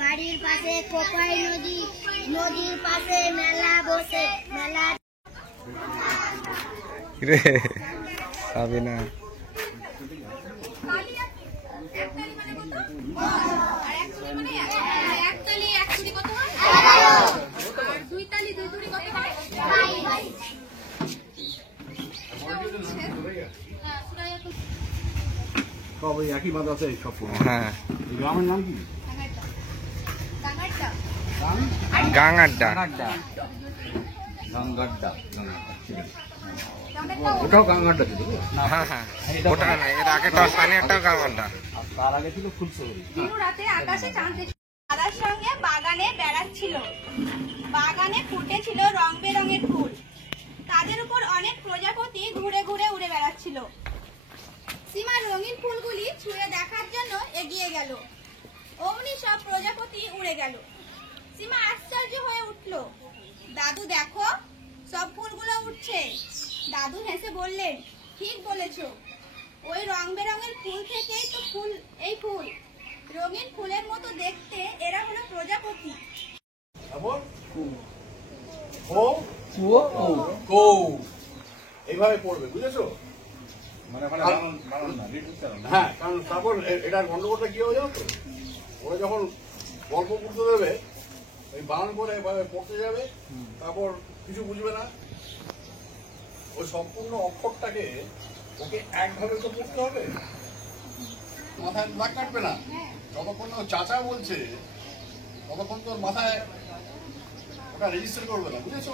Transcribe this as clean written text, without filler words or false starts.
বাড়ির পাশে কোপাই নদী, নদীর পাশে মেলা বসে, মেলা রে হবে না। সব ওই একই মাদ্রাসা সব। হ্যাঁ, গ্রামের নাম কি? গাঙ্গাড্ডা। ওটাও গাঙ্গাড্ডা ছিল। হ্যাঁ হ্যাঁ, ওটা না, এর আগেটা স্থানীয়টাও গাঙ্গাড্ডা। তার আগে ছিল ফুলশহরী। রাতে আকাশে চাঁদ দাদার সঙ্গে বাগানে বেড়াচ্ছিল। বাগানে ফুটেছিল রং বেরঙের ফুল। তাদের উপর অনেক প্রজাপতি ঘুরে ঘুরে উড়ে বেড়াচ্ছিল। সীমা রঙিন ফুলগুলি ছুঁয়ে দেখার জন্য এগিয়ে গেল। অমনি সব প্রজাপতি উড়ে গেল। সীমা আশ্চর্য হয়ে উঠল। দাদু দেখো, সব ফুলগুলো উঠছে। দাদু হেসে বললেন, ঠিক বলেছো, ওই রং বেরঙের ফুল থেকেই তো ফুল, এই ফুল রঙিন ফুলের মতো দেখতে, এরা হলো প্রজাপতি। এইভাবে পড়বে, বুঝেছো? হ্যাঁ, কারণ তারপর এটার গন্ডগোলটা কি হবে জানো তো? ওরা যখন গল্প পড়তে দেবে, ওই বানান করে পড়তে যাবে, তারপর কিছু বুঝবে না। ওই সম্পূর্ণ অক্ষরটাকে ওকে একভাবে তো পড়তে হবে, মাথায় দাগ কাটবে না। যতক্ষণ না চাচা বলছে ততক্ষণ তোর মাথায় ওটা রেজিস্টার করবে না, বুঝেছো?